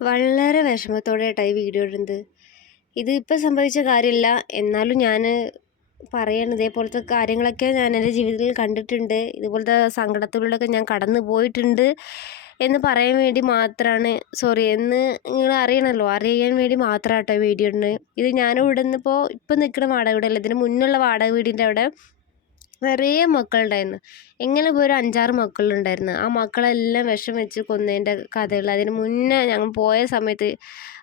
വളരെ വിഷമത്തോടെയാട്ടാ ഈ വീഡിയോ ഇടുന്നത്. ഇത് ഇപ്പം സംഭവിച്ച കാര്യമല്ല. എന്നാലും ഞാൻ പറയാണ്, ഇതേപോലത്തെ കാര്യങ്ങളൊക്കെ ഞാൻ എൻ്റെ ജീവിതത്തിൽ കണ്ടിട്ടുണ്ട്. ഇതുപോലത്തെ സങ്കടത്തിലൂടെയൊക്കെ ഞാൻ കടന്നു പോയിട്ടുണ്ട് എന്ന് പറയാൻ വേണ്ടി മാത്രമാണ്, സോറി എന്ന് നിങ്ങൾ അറിയണമല്ലോ, അറിയാൻ വേണ്ടി മാത്രമാട്ടോ വീഡിയോ ഇടുന്നത്. ഇത് ഞാൻ ഇവിടെ നിന്നിപ്പോൾ ഇപ്പം നിൽക്കുന്ന വാടക വീടല്ല, ഇതിന് മുന്നുള്ള വാടക വീടിൻ്റെ അവിടെ നിറയെ മക്കളുണ്ടായിരുന്നു. എങ്ങനെ പോയി ഒരു 5-6 മക്കളുണ്ടായിരുന്നു. ആ മക്കളെല്ലാം വിഷം വെച്ച് കൊന്നതിൻ്റെ കഥകൾ. അതിന് മുന്നേ ഞങ്ങൾ പോയ സമയത്ത്,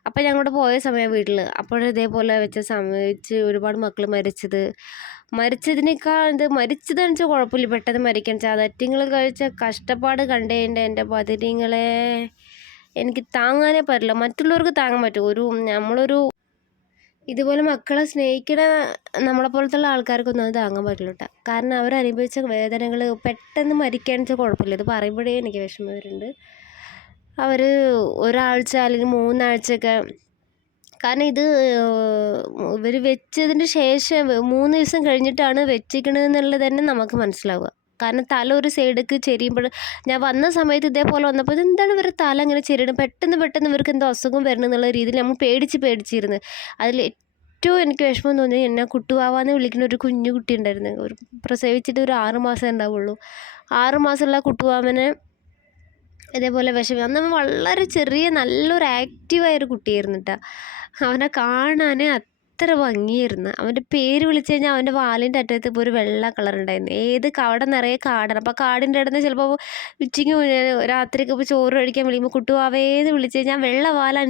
അപ്പം ഞങ്ങളുടെ പോയ സമയം വീട്ടിൽ അപ്പോഴിതേപോലെ വെച്ച് സംഭവിച്ച് ഒരുപാട് മക്കൾ മരിച്ചതിനേക്കാൾ ഇത് മരിച്ചതെന്ന് വെച്ചാൽ കുഴപ്പമില്ല, പെട്ടെന്ന് മരിക്കാൻ വെച്ചാൽ അത് അറ്റിങ്ങൾ കഴിച്ച കഷ്ടപ്പാട് കണ്ടതിൻ്റെ എൻ്റെ പതിരിങ്ങളെ എനിക്ക് താങ്ങാനേ പറ്റില്ല. മറ്റുള്ളവർക്ക് താങ്ങാൻ പറ്റും, നമ്മളൊരു ഇതുപോലെ മക്കളെ സ്നേഹിക്കണ നമ്മളെപ്പോലത്തുള്ള ആൾക്കാർക്കൊന്നും അത് താങ്ങാൻ പറ്റില്ല കേട്ടോ. കാരണം അവരനുഭവിച്ച വേദനകൾ പെട്ടെന്ന് മരിക്കുകയാണെന്ന് വെച്ചാൽ കുഴപ്പമില്ല. ഇത് പറയുമ്പോഴേ എനിക്ക് വിഷമം വരുന്നുണ്ട്. അവർ ഒരാഴ്ച അല്ലെങ്കിൽ 3 ആഴ്ചയൊക്കെ, കാരണം ഇത് ഇവർ വെച്ചതിന് ശേഷം 3 ദിവസം കഴിഞ്ഞിട്ടാണ് വെച്ചിരിക്കണതെന്നുള്ളത് തന്നെ നമുക്ക് മനസ്സിലാവുക. കാരണം തല ഒരു സൈഡിലേക്ക് ചെരിയുമ്പോൾ, ഞാൻ വന്ന സമയത്ത് ഇതേപോലെ വന്നപ്പോൾ ഇതെന്താണ് ഇവരുടെ തല ഇങ്ങനെ ചെരിയണം, പെട്ടെന്ന് ഇവർക്ക് എന്തോ അസുഖം വരണം എന്നുള്ള രീതിയിൽ നമ്മൾ പേടിച്ചിരുന്നു. അതിൽ ഏറ്റവും എനിക്ക് വിഷമം തോന്നി, എന്നെ കുട്ടുവാവാന്ന് വിളിക്കുന്ന ഒരു കുഞ്ഞു കുട്ടി ഉണ്ടായിരുന്നു. പ്രസവിച്ചിട്ട് ഒരു 6 മാസം ഉണ്ടാവുള്ളൂ. 6 മാസമുള്ള കുട്ടുവാവനെ ഇതേപോലെ അന്ന് വളരെ ചെറിയ നല്ലൊരു ആക്റ്റീവായൊരു കുട്ടിയായിരുന്നു കേട്ടോ. അവനെ കാണാൻ അത്ര ഭംഗിയായിരുന്നു. അവൻ്റെ പേര് വിളിച്ചു കഴിഞ്ഞാൽ അവൻ്റെ വാലിൻ്റെ അറ്റത്ത് ഇപ്പോൾ ഒരു വെള്ള കളർ ഉണ്ടായിരുന്നു. അവിടെ നിറയെ കാടാണ്. അപ്പോൾ കാടിൻ്റെ ഇടന്ന് ചിലപ്പോൾ ഉച്ചയ്ക്ക് രാത്രിയൊക്കെ ഇപ്പോൾ ചോറ് കഴിക്കാൻ വിളിക്കുമ്പോൾ കുട്ടുവാവേന്ന് വിളിച്ചു കഴിഞ്ഞാൽ വെള്ള വാലാണ്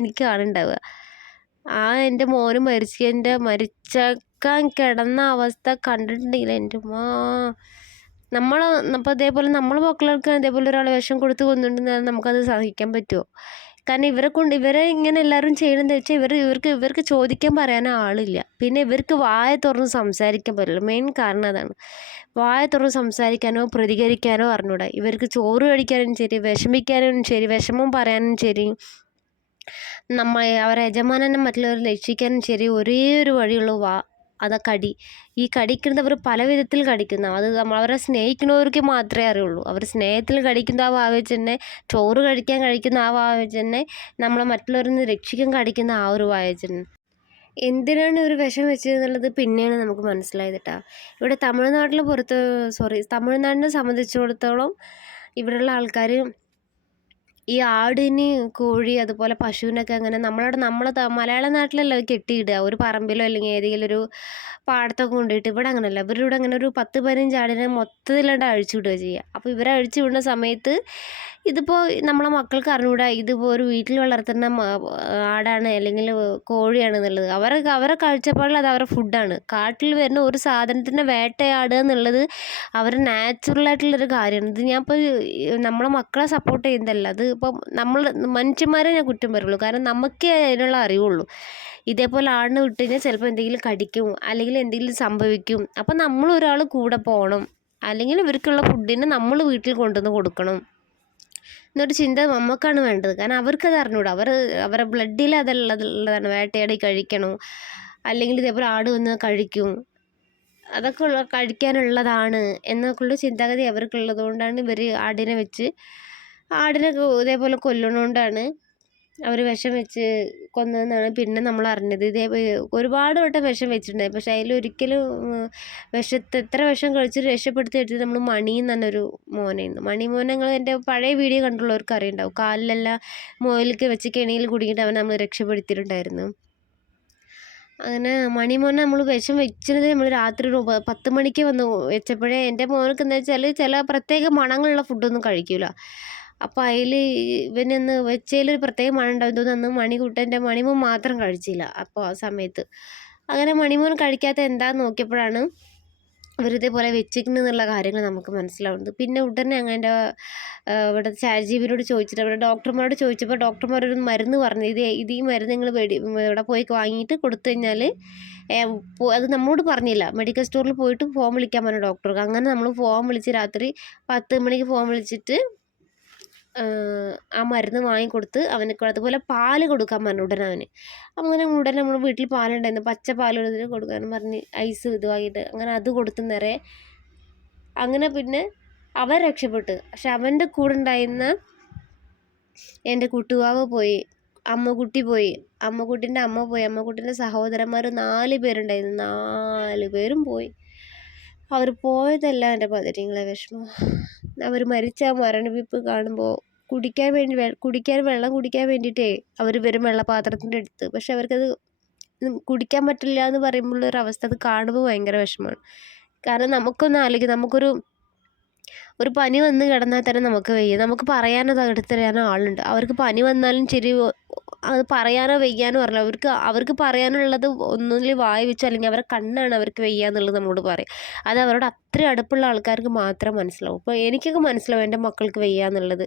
എനിക്ക് കാണുന്നുണ്ടാവുക. എൻ്റെ മോന് മരിച്ചേക്കാൻ കിടന്ന അവസ്ഥ കണ്ടിട്ടുണ്ടെങ്കിൽ എൻ്റെ അപ്പോൾ അതേപോലെ നമ്മളെ മക്കൾക്ക് അതേപോലെ ഒരാൾ വിഷം കൊടുത്ത് കൊന്നിട്ടുണ്ടെങ്കിൽ നമുക്കത് സഹിക്കാൻ പറ്റുമോ? കാരണം ഇവരെ ഇങ്ങനെ എല്ലാവരും ചെയ്യണമെന്ന് വെച്ചാൽ ഇവർക്ക് ചോദിക്കാൻ പറയാനോ ആളില്ല. പിന്നെ ഇവർക്ക് വായ തുറന്ന് സംസാരിക്കാൻ പറ്റില്ല. മെയിൻ കാരണം അതാണ്. വായ തുറന്ന് സംസാരിക്കാനോ പ്രതികരിക്കാനോ അറിഞ്ഞൂടാ. ഇവർക്ക് ചോറ് കഴിക്കാനും ശരി, വിഷമിക്കാനും ശരി, വിഷമം പറയാനും ശരി, അവരെ യജമാനനെ മറ്റുള്ളവരെ രക്ഷിക്കാനും ശരി, ഒരേ ഒരു വഴിയുള്ളൂ കടി. ഈ കടിക്കുന്നത് അവർ പല വിധത്തിൽ കടിക്കുന്നു. അത് അവരെ സ്നേഹിക്കുന്നവർക്ക് മാത്രമേ അറിയുള്ളൂ. അവർ സ്നേഹത്തിൽ കടിക്കുന്ന ആ വാ വെച്ച് തന്നെ, ചോറ് കഴിക്കുന്ന ആ വാ വെച്ച് തന്നെ, നമ്മളെ മറ്റുള്ളവരിൽ നിന്ന് രക്ഷിക്കാൻ കടിക്കുന്ന ആ ഒരു വാ വെച്ച് തന്നെ. എന്തിനാണ് ഇവർ വിഷം വെച്ചതെന്നുള്ളത് പിന്നെയാണ് നമുക്ക് മനസ്സിലായത് കേട്ടോ. ഇവിടെ തമിഴ്നാടിനെ സംബന്ധിച്ചിടത്തോളം ഇവിടെയുള്ള ആൾക്കാർ ഈ ആടിന്, കോഴി, അതുപോലെ പശുവിനൊക്കെ അങ്ങനെ നമ്മളെ മലയാള നാട്ടിലല്ല കെട്ടിയിടുക, ഒരു പറമ്പിലോ അല്ലെങ്കിൽ ഏതെങ്കിലും ഒരു പാടത്തൊക്കെ കൊണ്ടുപോയിട്ട്. ഇവിടെ അങ്ങനെയല്ല. ഇവരിവിടെ അങ്ങനെ ഒരു 10-15 ആടിനെ മൊത്തത്തിലാണ്ട് അഴിച്ചു വിടുക ചെയ്യുക. അപ്പോൾ ഇവരെ അഴിച്ചു വിടുന്ന സമയത്ത് ഇതിപ്പോൾ നമ്മളെ മക്കൾക്ക് അറിഞ്ഞുകൂടാ ഇതിപ്പോൾ ഒരു വീട്ടിൽ വളർത്തുന്ന ആടാണ് അല്ലെങ്കിൽ കോഴിയാണെന്നുള്ളത്. അവരെ കാഴ്ചപ്പാടിൽ അത് അവരുടെ ഫുഡാണ്. കാട്ടിൽ വരുന്ന ഒരു സാധനത്തിനെ വേട്ടയാടുക എന്നുള്ളത് അവരുടെ നാച്ചുറലായിട്ടുള്ളൊരു കാര്യമാണ്. ഇത് ഞാനിപ്പോൾ നമ്മളെ മക്കളെ സപ്പോർട്ട് ചെയ്യുന്നതല്ല. അത് ഇപ്പം മനുഷ്യന്മാരെ ഞാൻ കുറ്റം പറയുള്ളൂ. കാരണം നമുക്കേ അതിനുള്ള അറിവുള്ളൂ. ഇതേപോലെ ആടിനെ വിട്ട് കഴിഞ്ഞാൽ ചിലപ്പോൾ എന്തെങ്കിലും കടിക്കും, അല്ലെങ്കിൽ എന്തെങ്കിലും സംഭവിക്കും. അപ്പം നമ്മളൊരാൾ കൂടെ പോകണം, അല്ലെങ്കിൽ ഇവർക്കുള്ള ഫുഡിന് നമ്മൾ വീട്ടിൽ കൊണ്ടുവന്ന് കൊടുക്കണം എന്നൊരു ചിന്ത നമുക്കാണ് വേണ്ടത്. കാരണം അവർക്കത് അറിഞ്ഞൂടാ. അവരുടെ ബ്ലഡിൽ അതുള്ളതാണ്. വേട്ടയാടി കഴിക്കണം, അല്ലെങ്കിൽ ഇതേപോലെ ആട് വന്ന് കഴിക്കും, അതൊക്കെ കഴിക്കാനുള്ളതാണ് എന്നൊക്കെയുള്ള ചിന്താഗതി അവർക്കുള്ളത് കൊണ്ടാണ് ഇവർ ആടിനെ ഇതേപോലെ കൊല്ലണോണ്ടാണ് അവർ വിഷം വെച്ച് കൊന്നതെന്നാണ് പിന്നെ നമ്മൾ അറിഞ്ഞത്. ഒരുപാട് വട്ടം വിഷം വെച്ചിട്ടുണ്ടായി. പക്ഷെ അതിലൊരിക്കലും എത്ര വിഷം കഴിച്ചിട്ട് രക്ഷപ്പെടുത്തി എടുത്തത് നമ്മൾ മണി എന്ന് പറഞ്ഞൊരു മോനായിരുന്നു. മണിമോനെ നിങ്ങൾ എൻ്റെ പഴയ വീഡിയോ കണ്ടുള്ളവർക്ക് അറിയുണ്ടാവും. കാലിലെല്ലാം മുയലിലേക്ക് വെച്ച് കെണിയിൽ കുടുങ്ങിയിട്ട് അവനെ നമ്മൾ രക്ഷപ്പെടുത്തിയിട്ടുണ്ടായിരുന്നു. അങ്ങനെ മണിമോനെ നമ്മൾ വിഷം വെച്ചത് നമ്മൾ രാത്രി ഒരു 10 മണിക്ക് വന്ന് വെച്ചപ്പോഴേ എൻ്റെ മോനക്ക് എന്താ വെച്ചാൽ ചില പ്രത്യേക മണങ്ങളുള്ള ഫുഡൊന്നും കഴിക്കില്ല. അപ്പോൾ അതിൽ ഇവനൊന്ന് വെച്ചതിലൊരു പ്രത്യേക മണം ഉണ്ടാവും തോന്നുന്നു. മണിമോൻ മാത്രം കഴിച്ചില്ല. അപ്പോൾ ആ സമയത്ത് അങ്ങനെ മണിമോൻ കഴിക്കാത്ത എന്താണെന്ന് നോക്കിയപ്പോഴാണ് ഇവരിതേപോലെ വെച്ചിരിക്കുന്നുള്ള കാര്യങ്ങൾ നമുക്ക് മനസ്സിലാവുന്നത്. പിന്നെ ഉടനെ അങ്ങനെ ഇവിടെ ചാറ്റ്ജിപിറ്റിയോട് ചോദിച്ചിട്ട് അവിടെ ഡോക്ടർമാരോട് ചോദിച്ചപ്പോൾ ഡോക്ടർമാരൊരു മരുന്ന് പറഞ്ഞു, ഈ മരുന്ന് നിങ്ങൾ ഇവിടെ പോയി വാങ്ങിയിട്ട് കൊടുത്തു കഴിഞ്ഞാൽ, അത് നമ്മളോട് പറഞ്ഞില്ല, മെഡിക്കൽ സ്റ്റോറിൽ പോയിട്ട് ഫോം വിളിക്കാൻ പറഞ്ഞു ഡോക്ടർക്ക്. അങ്ങനെ നമ്മൾ ഫോം വിളിച്ച് രാത്രി 10 മണിക്ക് ഫോം വിളിച്ചിട്ട് ആ മരുന്ന് വാങ്ങിക്കൊടുത്ത് അവനക്ക് അതുപോലെ പാല് കൊടുക്കാൻ പറഞ്ഞു ഉടനെ ഉടനെ നമ്മൾ വീട്ടിൽ പാലുണ്ടായിരുന്നു, പച്ച പാലെടുത്തിട്ട് കൊടുക്കാനും പറഞ്ഞ് ഐസ് ഇതുവാക്കിയിട്ട് അങ്ങനെ അത് കൊടുത്ത് നിറയെ. അങ്ങനെ പിന്നെ അവൻ രക്ഷപ്പെട്ടു. പക്ഷെ അവൻ്റെ കൂടെ ഉണ്ടായിരുന്ന എൻ്റെ കുട്ടുവാവ് പോയി, അമ്മക്കുട്ടി പോയി, അമ്മക്കുട്ടീൻ്റെ അമ്മ പോയി, അമ്മക്കുട്ടീൻ്റെ സഹോദരന്മാർ 4 പേരുണ്ടായിരുന്നു. 4 പേരും പോയി. അവർ പോയതല്ല എൻ്റെ പതിരിങ്ങളെ വിഷമം. അവർ മരിച്ച ആ മരണവിപ്പ് കാണുമ്പോൾ കുടിക്കാൻ വെള്ളം കുടിക്കാൻ വേണ്ടിയിട്ടേ അവർ വരും വെള്ളപാത്രത്തിൻ്റെ അടുത്ത്. പക്ഷെ അവർക്കത് കുടിക്കാൻ പറ്റില്ല എന്ന് പറയുമ്പോഴുള്ളൊരവസ്ഥ അത് കാണുമ്പോൾ ഭയങ്കര വിഷമമാണ്. കാരണം നമുക്കൊന്ന് ആലോചിക്കാം, ഒരു പനി വന്ന് കിടന്നാൽ തന്നെ നമുക്ക് വയ്യ, നമുക്ക് പറയാനോ എടുത്തറിയാനോ ആളുണ്ട്. അവർക്ക് പനി വന്നാലും ശരി, അത് പറയാനോ വയ്യാനോ അറിയില്ല. അവർക്ക് പറയാനുള്ളത് ഒന്നുകിൽ വായ വെച്ചോ അല്ലെങ്കിൽ അവരുടെ കണ്ണാണ് അവർക്ക് വയ്യ എന്നുള്ളത് നമ്മളോട് പറയും. അത് അവരോട് അത്രയും അടുപ്പുള്ള ആൾക്കാർക്ക് മാത്രം മനസ്സിലാവും. ഇപ്പോൾ എനിക്കൊക്കെ മനസ്സിലാവും എൻ്റെ മക്കൾക്ക് വയ്യ എന്നുള്ളത്.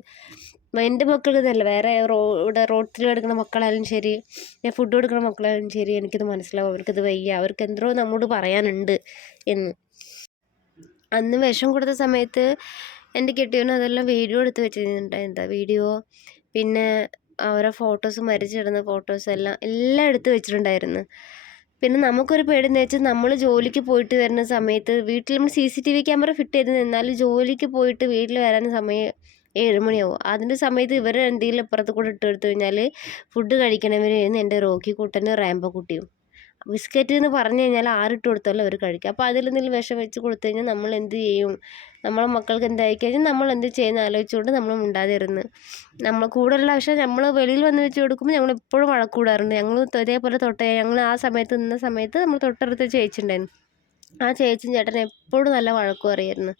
എൻ്റെ മക്കൾക്ക് ഇതല്ല, വേറെ ഇവിടെ റോഡിൽ കിടക്കുന്ന മക്കളായാലും ശരി, ഞാൻ ഫുഡ് കൊടുക്കുന്ന മക്കളായാലും ശരി, എനിക്കിത് മനസ്സിലാവും. അവർക്കിത് വയ്യ, അവർക്ക് എന്തോ നമ്മോട് പറയാനുണ്ട് എന്ന്. അന്ന് വിഷം കൊടുത്ത സമയത്ത് എൻ്റെ കെട്ടിയവന് അതെല്ലാം വീഡിയോ എടുത്ത് വെച്ചിട്ടുണ്ടായിരുന്നു. വീഡിയോ, പിന്നെ അവരെ ഫോട്ടോസ്, മരിച്ചിടുന്ന ഫോട്ടോസ് എല്ലാം എടുത്ത് വെച്ചിട്ടുണ്ടായിരുന്നു. പിന്നെ നമുക്കൊരു പേടിയെന്ന് വെച്ചാൽ നമ്മൾ ജോലിക്ക് പോയിട്ട് വരുന്ന സമയത്ത് വീട്ടിൽ നമ്മൾ CCTV ക്യാമറ ഫിറ്റ് ചെയ്ത് നിന്നാലും ജോലിക്ക് പോയിട്ട് വീട്ടിൽ വരാൻ സമയം 7 മണിയാവും. അതിൻ്റെ സമയത്ത് ഇവർ എന്തെങ്കിലും ഇപ്പുറത്ത് കൂടെ ഇട്ടെടുത്തു കഴിഞ്ഞാൽ ഫുഡ് കഴിക്കണവരായിരുന്നു എൻ്റെ റോക്കി കുട്ടനും റാംബോ കുട്ടിയും. ബിസ്ക്കറ്റ് എന്ന് പറഞ്ഞു കഴിഞ്ഞാൽ ആരിട്ട് കൊടുത്താലും അവർ കഴിക്കും. അപ്പോൾ അതിലെന്തെങ്കിലും വിഷം വെച്ച് കൊടുത്തു കഴിഞ്ഞാൽ നമ്മൾ എന്ത് ചെയ്യും? നമ്മളെ മക്കൾക്ക് എന്തായി കഴിഞ്ഞാൽ നമ്മൾ എന്ത് ചെയ്യുന്ന ആലോചിച്ചുകൊണ്ട് നമ്മൾ മിണ്ടാതിരുന്ന്, നമ്മൾ കൂടെയുള്ള പക്ഷേ നമ്മൾ വെളിയിൽ വന്ന് വെച്ച് കൊടുക്കുമ്പോൾ ഞങ്ങൾ എപ്പോഴും വഴക്കൂടാറുണ്ട്. ഞങ്ങൾ ഇതേപോലെ ഞങ്ങൾ ആ സമയത്ത് നിന്ന സമയത്ത് നമ്മൾ തൊട്ടടുത്ത് ചേച്ചിണ്ടായിരുന്നു. ആ ചേച്ചിയും ചേട്ടനും എപ്പോഴും നല്ല വഴക്ക് പറയുമായിരുന്നു.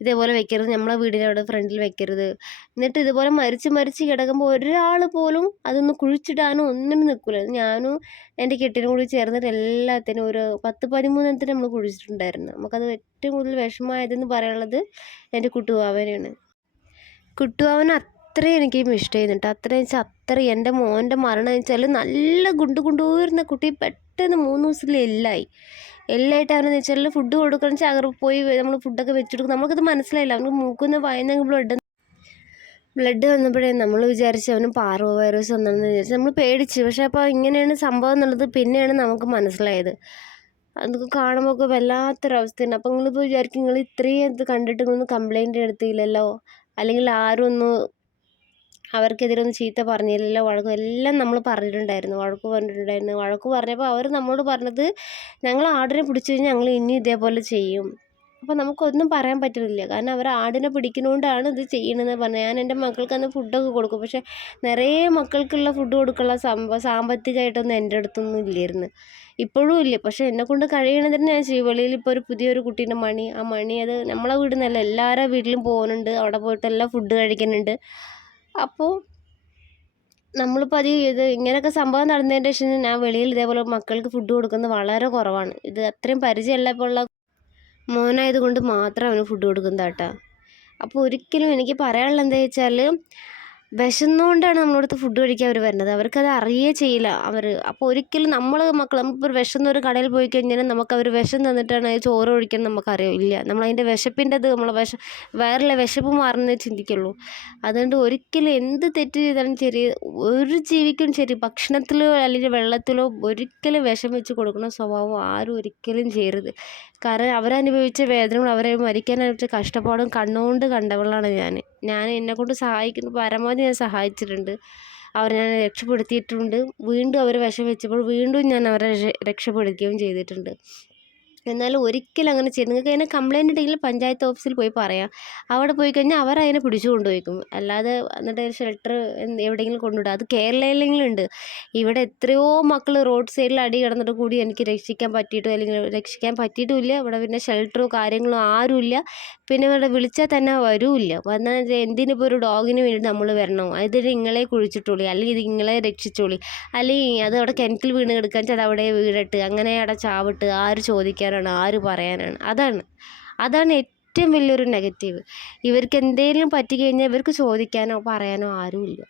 ഇതേപോലെ വെക്കരുത്, നമ്മളെ വീടിൻ്റെ അവിടെ ഫ്രണ്ടിൽ വെക്കരുത്. എന്നിട്ട് ഇതുപോലെ മരിച്ച് കിടക്കുമ്പോൾ ഒരാൾ പോലും അതൊന്ന് കുഴിച്ചിടാനും ഒന്നിനും നിൽക്കില്ല. ഞാനും എൻ്റെ കെട്ടിനും കൂടി ചേർന്നിട്ട് എല്ലാത്തിനും ഒരു 10-13 നമ്മൾ കുഴിച്ചിട്ടുണ്ടായിരുന്നു. നമുക്കത് ഏറ്റവും കൂടുതൽ വിഷമമായതെന്ന് പറയാനുള്ളത് എൻ്റെ കുട്ടുവാവനാണ്. കുട്ടുവാവന് അത്രയും എനിക്ക് ഇഷ്ടമായിരുന്നു കേട്ടോ. അത്രയും വെച്ചാൽ അത്രയും. എൻ്റെ മോൻ്റെ മരണം വെച്ചാൽ നല്ല ഗുണ്ടുകൂർന്ന കുട്ടി പെട്ടെന്ന് 3 ദിവസത്തിൽ എല്ലായിട്ട് അവനെന്ന് വെച്ചാൽ ഫുഡ് കൊടുക്കണം വെച്ചാൽ അങ്ങനെ പോയി നമ്മൾ ഫുഡൊക്കെ വെച്ചെടുക്കും. നമുക്കത് മനസ്സിലായില്ല. അവന് മൂക്കുന്ന വായന ബ്ലഡ് വന്നപ്പോഴേ നമ്മൾ വിചാരിച്ച് അവന് പാർവോ വൈറസ് വന്നെന്ന് വിചാരിച്ചു. നമ്മൾ പേടിച്ച്. പക്ഷേ അപ്പോൾ ഇങ്ങനെയാണ് സംഭവം എന്നുള്ളത് പിന്നെയാണ് നമുക്ക് മനസ്സിലായത്. അതൊക്കെ കാണുമ്പോൾ ഒക്കെ വല്ലാത്തൊരവസ്ഥയാണ്. അപ്പോൾ നിങ്ങളിപ്പോൾ വിചാരിക്കും, നിങ്ങൾ ഇത്രയും ഇത് കണ്ടിട്ട് നിങ്ങളൊന്നും കംപ്ലൈൻറ്റ് എടുത്തില്ലല്ലോ, അല്ലെങ്കിൽ ആരും ഒന്ന് അവർക്കെതിരെ ഒന്ന് ചീത്ത പറഞ്ഞില്ലല്ലോ, എല്ലാം നമ്മൾ പറഞ്ഞിട്ടുണ്ടായിരുന്നു. വഴക്ക് പറഞ്ഞപ്പോൾ അവർ നമ്മളോട് പറഞ്ഞത്, ഞങ്ങൾ ആടിനെ പിടിച്ചു കഴിഞ്ഞാൽ ഞങ്ങൾ ഇനി ഇതേപോലെ ചെയ്യും. അപ്പോൾ നമുക്കൊന്നും പറയാൻ പറ്റുന്നില്ല. കാരണം അവർ ആടിനെ പിടിക്കുന്നതുകൊണ്ടാണ് ഇത് ചെയ്യണമെന്ന് പറഞ്ഞത്. ഞാൻ എൻ്റെ മക്കൾക്ക് അന്ന് ഫുഡൊക്കെ കൊടുക്കും. പക്ഷേ നിറയെ മക്കൾക്കുള്ള ഫുഡ് കൊടുക്കാനുള്ള സാമ്പത്തികമായിട്ടൊന്നും എൻ്റെ അടുത്തൊന്നും ഇല്ലായിരുന്നു. ഇപ്പോഴും ഇല്ല. പക്ഷേ എന്നെക്കൊണ്ട് കഴിയണതിന് ഞാൻ ചെയ്യും. വെളിയിൽ ഇപ്പോൾ ഒരു പുതിയൊരു കുട്ടീൻ്റെ ആ മണി അത് നമ്മളെ വീട്ടിൽ നിന്നല്ല, എല്ലാവരുടെ വീട്ടിലും പോകുന്നുണ്ട്. അവിടെ പോയിട്ടെല്ലാം ഫുഡ് കഴിക്കുന്നുണ്ട്. അപ്പോൾ നമ്മളിപ്പോൾ ഇത് ഇങ്ങനെയൊക്കെ സംഭവം നടന്നതിൻ്റെ ശേഷം ഞാൻ വെളിയിൽ ഇതേപോലെ മക്കൾക്ക് ഫുഡ് കൊടുക്കുന്നത് വളരെ കുറവാണ്. ഇത് അത്രയും പരിചയമുള്ള മോനായതുകൊണ്ട് മാത്രം അവന് ഫുഡ് കൊടുക്കുന്നതാട്ടോ. അപ്പോൾ ഒരിക്കലും എനിക്ക് പറയാനുള്ളത് എന്താ വെച്ചാൽ, വിശന്നുകൊണ്ടാണ് നമ്മളടുത്ത് ഫുഡ് കഴിക്കാൻ അവർ വരുന്നത്. അവർക്കത് അറിയേ ചെയ്യില്ല അപ്പോൾ ഒരിക്കലും നമ്മളിപ്പോൾ ഒരു വിശന്നൊരു കടയിൽ പോയി കഴിഞ്ഞാൽ നമുക്കവർ വിഷം തന്നിട്ടാണ് ചോറ് ഒഴിക്കാൻ നമുക്കറിയില്ല. നമ്മളതിൻ്റെ വിശപ്പിൻ്റെ വയറിലെ വിശപ്പ് മാറുന്നേ ചിന്തിക്കുള്ളൂ. അതുകൊണ്ട് ഒരിക്കലും എന്ത് തെറ്റ് ചെയ്താലും ശരി, ഒരു ജീവിക്കും ശരി, ഭക്ഷണത്തിലോ അല്ലെങ്കിൽ വെള്ളത്തിലോ ഒരിക്കലും വിഷം വെച്ച് കൊടുക്കുന്ന സ്വഭാവം ആരും ഒരിക്കലും ചെയ്യരുത്. കാരണം അവരനുഭവിച്ച വേദനകളും അവരെ മരിക്കാനനുഭവിച്ച കഷ്ടപ്പാടും കണ്ണുകൊണ്ട് കണ്ടവളാണ് ഞാൻ എന്നെക്കൊണ്ട് സഹായിക്കുന്ന പരമാവധി ഞാൻ സഹായിച്ചിട്ടുണ്ട്. അവരെ ഞാൻ രക്ഷപ്പെടുത്തിയിട്ടുണ്ട്. വീണ്ടും അവർ വിഷം വെച്ചപ്പോൾ വീണ്ടും ഞാൻ അവരെ രക്ഷപ്പെടുത്തുകയും ചെയ്തിട്ടുണ്ട്. എന്നാലും ഒരിക്കലും അങ്ങനെ ചെയ്ത് നിങ്ങൾക്ക് അതിനെ കംപ്ലയിൻ്റ് ഉണ്ടെങ്കിൽ പഞ്ചായത്ത് ഓഫീസിൽ പോയി പറയാം. അവിടെ പോയി കഴിഞ്ഞാൽ അവരതിനെ പിടിച്ചു കൊണ്ടുപോയിക്കും. അല്ലാതെ എന്നിട്ട് ഷെൽട്ടർ എവിടെയെങ്കിലും കൊണ്ടുവിടുക. അത് കേരളയിലെങ്കിലും ഉണ്ട്. ഇവിടെ എത്രയോ മക്കൾ റോഡ് സൈഡിൽ അടി കിടന്നിട്ട് കൂടി എനിക്ക് രക്ഷിക്കാൻ പറ്റിയിട്ടുമില്ല. ഇവിടെ പിന്നെ ഷെൽട്ടറോ കാര്യങ്ങളോ ആരുമില്ല. പിന്നെ ഇവിടെ വിളിച്ചാൽ തന്നെ വരില്ല. വന്നാൽ എന്തിനിപ്പോൾ ഒരു ഡോഗിന് വേണ്ടി നമ്മൾ വരണോ? അതിന് നിങ്ങളെ കുഴിച്ചിട്ടോളി, അല്ലെങ്കിൽ ഇത് നിങ്ങളെ രക്ഷിച്ചോളി, അല്ലെങ്കിൽ അത് അവിടെ കിണറ്റിൽ വീണ് കിടക്കാൻ വെച്ചാൽ അത് അവിടെ വീടിട്ട് അങ്ങനെ അവിടെ ചാവിട്ട് ആര് ചോദിക്കാനാണ്, ആര് പറയാനാണ്? അതാണ് ഏറ്റവും വലിയൊരു നെഗറ്റീവ്. ഇവർക്ക് എന്തെങ്കിലും പറ്റിക്കഴിഞ്ഞാൽ ഇവർക്ക് ചോദിക്കാനോ പറയാനോ ആരുമില്ല.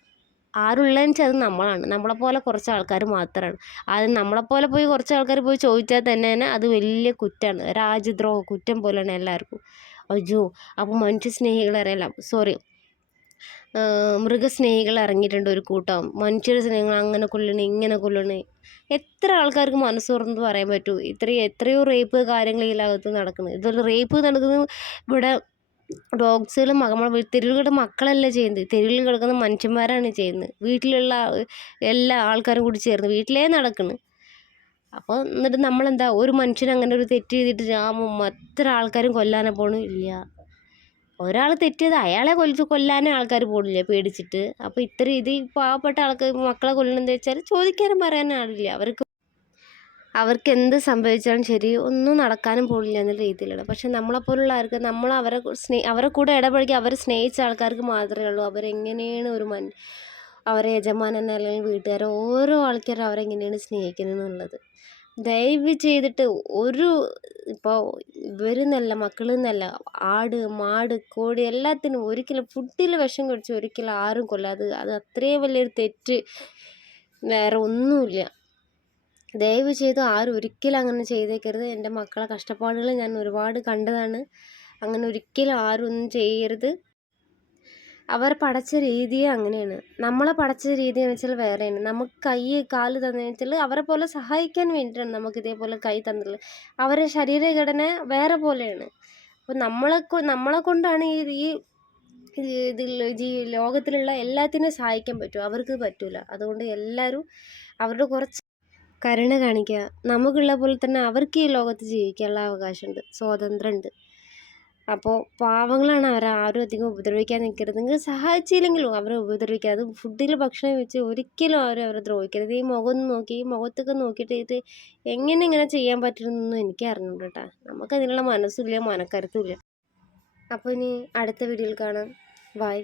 ആരുള്ളതെന്ന് വെച്ചാൽ അത് നമ്മളാണ്. നമ്മളെപ്പോലെ കുറച്ച് ആൾക്കാർ മാത്രമാണ്. അത് നമ്മളെപ്പോലെ പോയി കുറച്ച് ആൾക്കാർ പോയി ചോദിച്ചാൽ തന്നെ അത് വലിയ കുറ്റമാണ്, രാജ്യദ്രോഹ കുറ്റം പോലെയാണ് എല്ലാവർക്കും. അയ്യോ, അപ്പോൾ മൃഗസ്നേഹികൾ ഇറങ്ങിയിട്ടുണ്ട് ഒരു കൂട്ടം. മനുഷ്യരുടെ സ്നേഹങ്ങൾ അങ്ങനെ കൊല്ലണേ ഇങ്ങനെ കൊല്ലണേ. എത്ര ആൾക്കാർക്ക് മനസ്സ് തുറന്ന് പറയാൻ പറ്റൂ? എത്രയോ റേപ്പ് കാര്യങ്ങൾ ഇതിനകത്ത് നടക്കുന്നത്. ഇതുപോലെ റേപ്പ് നടക്കുന്നത് ഇവിടെ ഡോഗ്സുകൾ നമ്മൾ തെരുവിലുള്ള മക്കളല്ല ചെയ്യുന്നത്, തെരുവിൽ കിടക്കുന്ന മനുഷ്യന്മാരാണ് ചെയ്യുന്നത്. വീട്ടിലുള്ള എല്ലാ ആൾക്കാരും കൂടി ചേർന്ന് വീട്ടിലേ നടക്കുന്നു. അപ്പോൾ എന്നിട്ട് നമ്മളെന്താ ഒരു മനുഷ്യൻ അങ്ങനെ ഒരു തെറ്റ് ചെയ്തിട്ട് എത്ര ആൾക്കാരും കൊല്ലാനെ പോണില്ല. ഒരാൾ തെറ്റിയത് അയാളെ കൊല്ലാനേ ആൾക്കാർ പോണില്ല പേടിച്ചിട്ട്. അപ്പോൾ ഇത് പാവപ്പെട്ട ആൾക്കാർ മക്കളെ കൊല്ലണമെന്ന് വെച്ചാൽ ചോദിക്കാനും പറയാനും ആളില്ല. അവർക്ക് എന്ത് സംഭവിച്ചാലും ശരി ഒന്നും നടക്കാനും പോകില്ല എന്ന രീതിയിലാണ്. പക്ഷെ നമ്മളെപ്പോലുള്ള ആൾക്ക് നമ്മൾ അവരെ കൂടെ ഇടപഴകി അവർ സ്നേഹിച്ച ആൾക്കാർക്ക് മാത്രമേ ഉള്ളൂ അവരെങ്ങനെയാണ് അവരെ യജമാനനെ അല്ലെങ്കിൽ വീട്ടുകാരെ ഓരോ ആൾക്കാരും അവരെങ്ങനെയാണ് സ്നേഹിക്കുന്നത് എന്നുള്ളത്. ദയവ് ചെയ്തിട്ട് ഇപ്പോൾ ഇവരെന്നല്ല മക്കളെന്നല്ല, ആട് മാട് കോഴി എല്ലാത്തിനും ഒരിക്കലും ഫുഡിൽ വിഷം കഴിച്ച് ഒരിക്കലും ആരും കൊല്ലാതെ, അത് അത്രയും വലിയൊരു തെറ്റ് വേറെ ഒന്നുമില്ല. ദയവ് ചെയ്ത് ആരും ഒരിക്കലും അങ്ങനെ ചെയ്തേക്കരുത്. എൻ്റെ മക്കളെ കഷ്ടപ്പാടുകൾ ഞാൻ ഒരുപാട് കണ്ടതാണ്. അങ്ങനെ ഒരിക്കലും ആരും ഒന്നും ചെയ്യരുത്. അവർ പടച്ച രീതിയെ അങ്ങനെയാണ്. നമ്മളെ പടച്ച രീതി എന്ന് വെച്ചാൽ വേറെയാണ്. നമുക്ക് കൈ കാല് തന്നു വെച്ചാൽ അവരെ പോലെ സഹായിക്കാൻ വേണ്ടിയിട്ടാണ് നമുക്ക് ഇതേപോലെ കൈ തന്നിട്ടുള്ളത്. അവരെ ശരീരഘടന വേറെ പോലെയാണ്. അപ്പോൾ നമ്മളെ കൊണ്ടാണ് ഈ ലോകത്തിലുള്ള എല്ലാത്തിനും സഹായിക്കാൻ പറ്റും, അവർക്ക് പറ്റൂല. അതുകൊണ്ട് എല്ലാവരും അവരുടെ കുറച്ച് കരുണ കാണിക്കുക. നമുക്കുള്ള പോലെ തന്നെ അവർക്ക് ഈ ലോകത്ത് ജീവിക്കാനുള്ള അവകാശമുണ്ട്, സ്വാതന്ത്ര്യമുണ്ട്. അപ്പോൾ പാവങ്ങളാണ്, ആരും അധികം ഉപദ്രവിക്കാൻ നിൽക്കരുത്. നിങ്ങൾ സഹായിച്ചില്ലെങ്കിലും അവരെ ഉപദ്രവിക്കുക. അത് ഫുഡിൽ ഭക്ഷണം വെച്ച് ഒരിക്കലും അവരെ ദ്രോഹിക്കരുത്. ഈ മുഖത്തൊക്കെ നോക്കിയിട്ട് ഇത് എങ്ങനെ ഇങ്ങനെ ചെയ്യാൻ പറ്റുന്നൊന്നും എനിക്ക് അറിഞ്ഞൂടാ കേട്ടോ. നമുക്കതിനുള്ള മനസ്സില്ല, മനക്കരുത്തുമില്ല. അപ്പോൾ ഇനി അടുത്ത വീഡിയോയിൽ കാണാം. ബൈ.